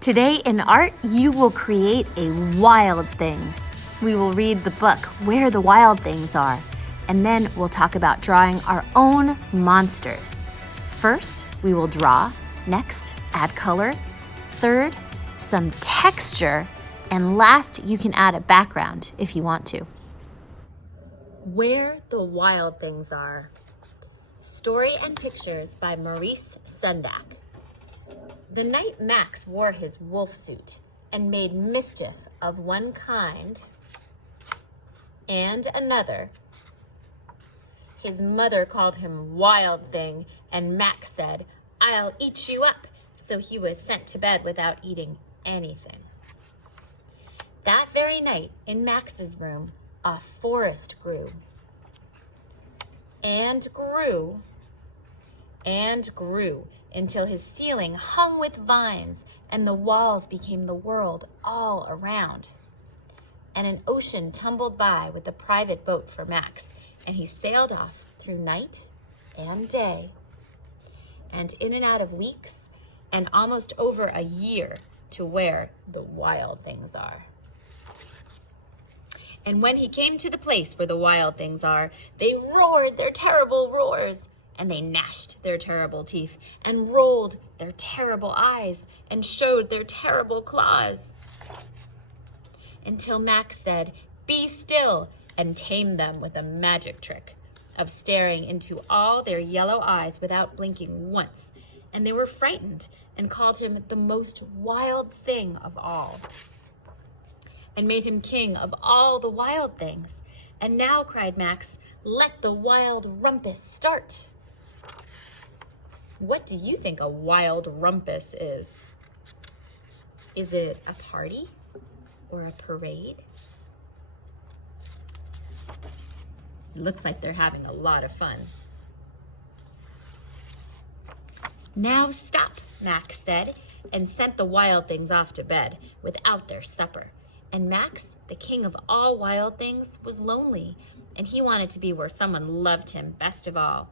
Today in art, you will create a wild thing. We will read the book, Where the Wild Things Are, and then we'll talk about drawing our own monsters. First, we will draw. Next, add color. Third, some texture. And last, you can add a background if you want to. Where the Wild Things Are. Story and pictures by Maurice Sendak. The night Max wore his wolf suit and made mischief of one kind and another, his mother called him Wild Thing, and Max said, "I'll eat you up." So he was sent to bed without eating anything. That very night, in Max's room, a forest grew and grew and grew until his ceiling hung with vines and the walls became the world all around. And an ocean tumbled by with a private boat for Max, and he sailed off through night and day and in and out of weeks and almost over a year to where the wild things are. And when he came to the place where the wild things are, they roared their terrible roars, and they gnashed their terrible teeth, and rolled their terrible eyes, and showed their terrible claws. Until Max said, "Be still," and tamed them with a magic trick of staring into all their yellow eyes without blinking once. And they were frightened and called him the most wild thing of all, and made him king of all the wild things. And now, cried Max, "let the wild rumpus start." What do you think a wild rumpus is? Is it a party or a parade? It looks like they're having a lot of fun. "Now stop," Max said, and sent the wild things off to bed without their supper. And Max, the king of all wild things, was lonely, and he wanted to be where someone loved him best of all.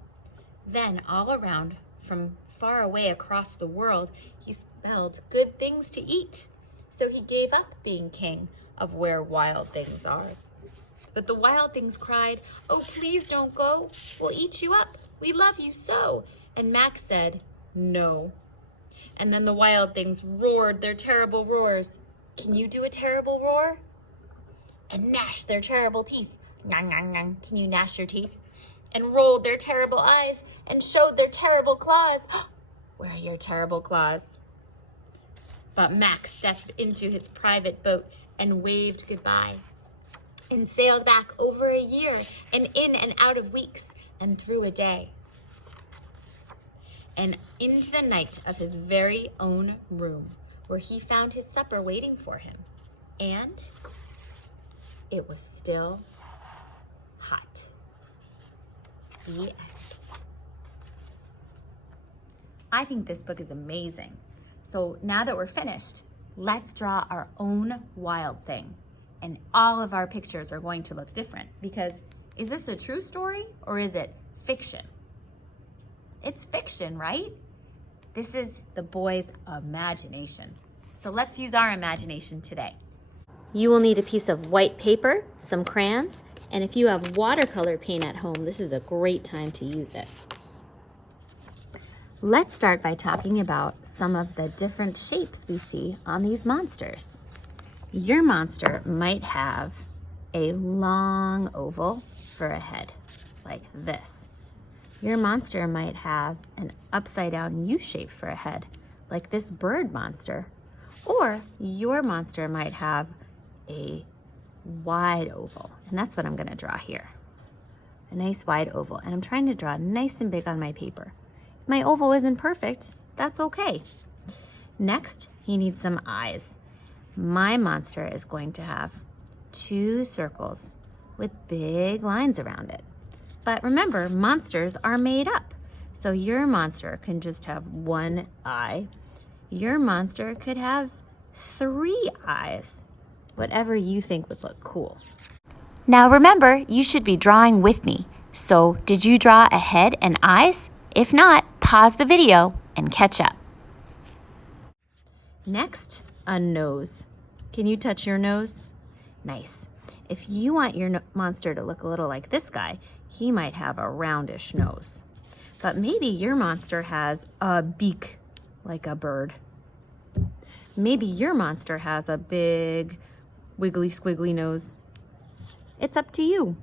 Then all around, from far away across the world, he smelled good things to eat. So he gave up being king of where wild things are. But the wild things cried, "Oh, please don't go. We'll eat you up. We love you so." And Max said, "No." And then the wild things roared their terrible roars. Can you do a terrible roar? And gnashed their terrible teeth. Ngang, ngang, ngang. Can you gnash your teeth? And rolled their terrible eyes and showed their terrible claws. Where are your terrible claws? But Max stepped into his private boat and waved goodbye and sailed back over a year and in and out of weeks and through a day and into the night of his very own room, where he found his supper waiting for him. And it was still hot. The end. I think this book is amazing. So now that we're finished, let's draw our own wild thing. And all of our pictures are going to look different, because is this a true story or is it fiction? It's fiction, right? This is the boy's imagination. So let's use our imagination today. You will need a piece of white paper, some crayons, and if you have watercolor paint at home, this is a great time to use it. Let's start by talking about some of the different shapes we see on these monsters. Your monster might have a long oval for a head, like this. Your monster might have an upside down U shape for a head, like this bird monster. Or your monster might have a wide oval, and that's what I'm gonna draw here. A nice wide oval, and I'm trying to draw nice and big on my paper. If my oval isn't perfect, that's okay. Next, you need some eyes. My monster is going to have 2 circles with big lines around it. But remember, monsters are made up. So your monster can just have 1 eye. Your monster could have 3 eyes. Whatever you think would look cool. Now remember, you should be drawing with me. So did you draw a head and eyes? If not, pause the video and catch up. Next, a nose. Can you touch your nose? Nice. If you want your monster to look a little like this guy, he might have a roundish nose. But maybe your monster has a beak like a bird. Maybe your monster has a big wiggly squiggly nose. It's up to you,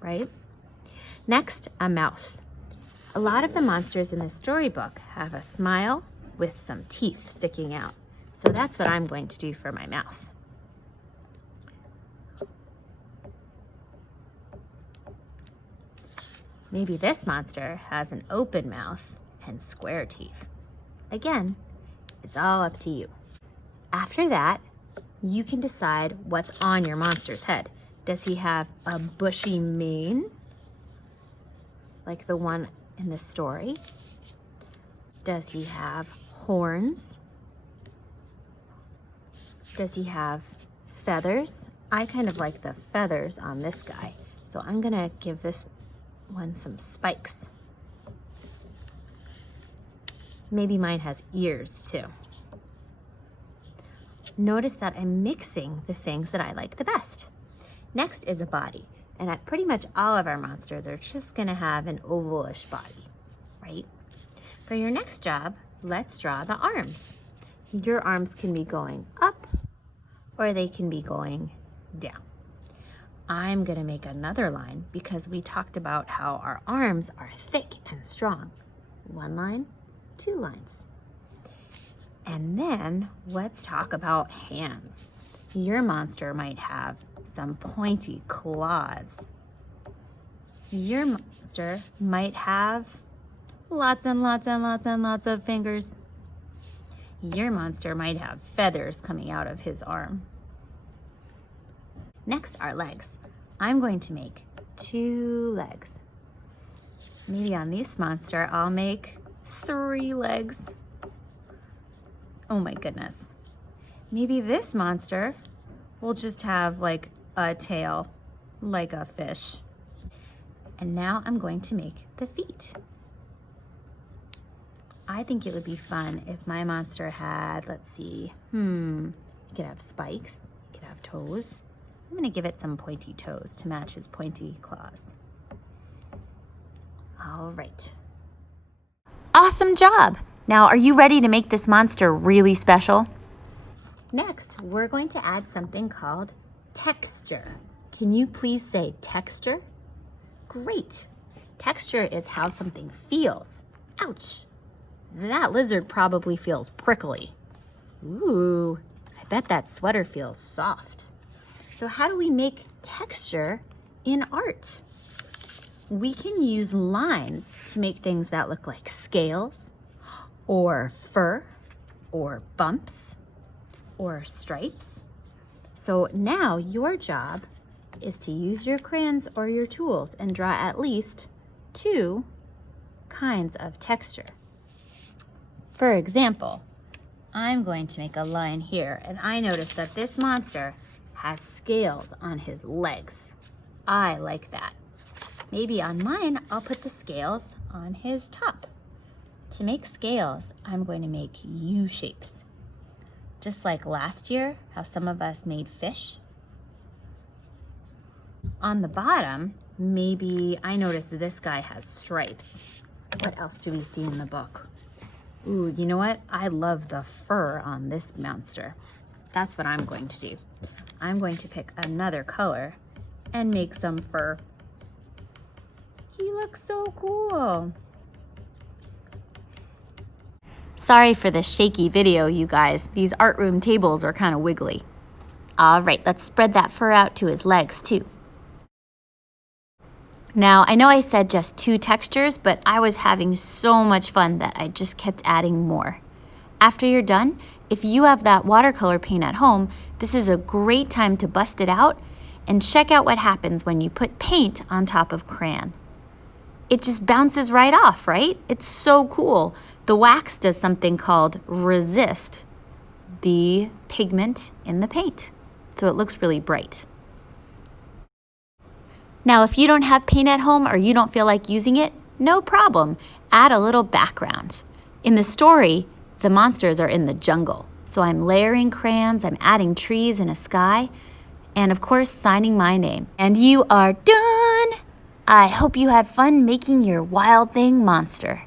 right? Next, a mouth. A lot of the monsters in the storybook have a smile with some teeth sticking out. So that's what I'm going to do for my mouth. Maybe this monster has an open mouth and square teeth. Again, it's all up to you. After that, you can decide what's on your monster's head. Does he have a bushy mane, like the one in the story? Does he have horns? Does he have feathers? I kind of like the feathers on this guy, so I'm gonna give this one some spikes. Maybe mine has ears too. Notice that I'm mixing the things that I like the best. Next is a body, and pretty much all of our monsters are just gonna have an ovalish body, right? For your next job, let's draw the arms. Your arms can be going up or they can be going down. I'm gonna make another line because we talked about how our arms are thick and strong. One line, two lines. And then let's talk about hands. Your monster might have some pointy claws. Your monster might have lots and lots and lots and lots of fingers. Your monster might have feathers coming out of his arm. Next are legs. I'm going to make 2 legs. Maybe on this monster, I'll make 3 legs. Oh my goodness. Maybe this monster will just have like a tail, like a fish. And now I'm going to make the feet. I think it would be fun if my monster had, let's see, it could have spikes, it could have toes. I'm gonna give it some pointy toes to match his pointy claws. All right. Awesome job! Now, are you ready to make this monster really special? Next, we're going to add something called texture. Can you please say texture? Great. Texture is how something feels. Ouch. That lizard probably feels prickly. Ooh, I bet that sweater feels soft. So how do we make texture in art? We can use lines to make things that look like scales, or fur, or bumps, or stripes. So now your job is to use your crayons or your tools and draw at least 2 kinds of texture. For example, I'm going to make a line here, and I notice that this monster has scales on his legs. I like that. Maybe on mine, I'll put the scales on his top. To make scales, I'm going to make U shapes. Just like last year, how some of us made fish. On the bottom, maybe I noticed that this guy has stripes. What else do we see in the book? Ooh, you know what? I love the fur on this monster. That's what I'm going to do. I'm going to pick another color and make some fur. He looks so cool. Sorry for the shaky video, you guys. These art room tables are kind of wiggly. All right, let's spread that fur out to his legs too. Now, I know I said just 2 textures, but I was having so much fun that I just kept adding more. After you're done, if you have that watercolor paint at home, this is a great time to bust it out and check out what happens when you put paint on top of crayon. It just bounces right off, right? It's so cool. The wax does something called resist the pigment in the paint, so it looks really bright. Now, if you don't have paint at home or you don't feel like using it, no problem. Add a little background. In the story, the monsters are in the jungle, So I'm layering crayons, I'm adding trees and a sky, and of course signing my name. And you are done! I hope you had fun making your Wild Thing monster.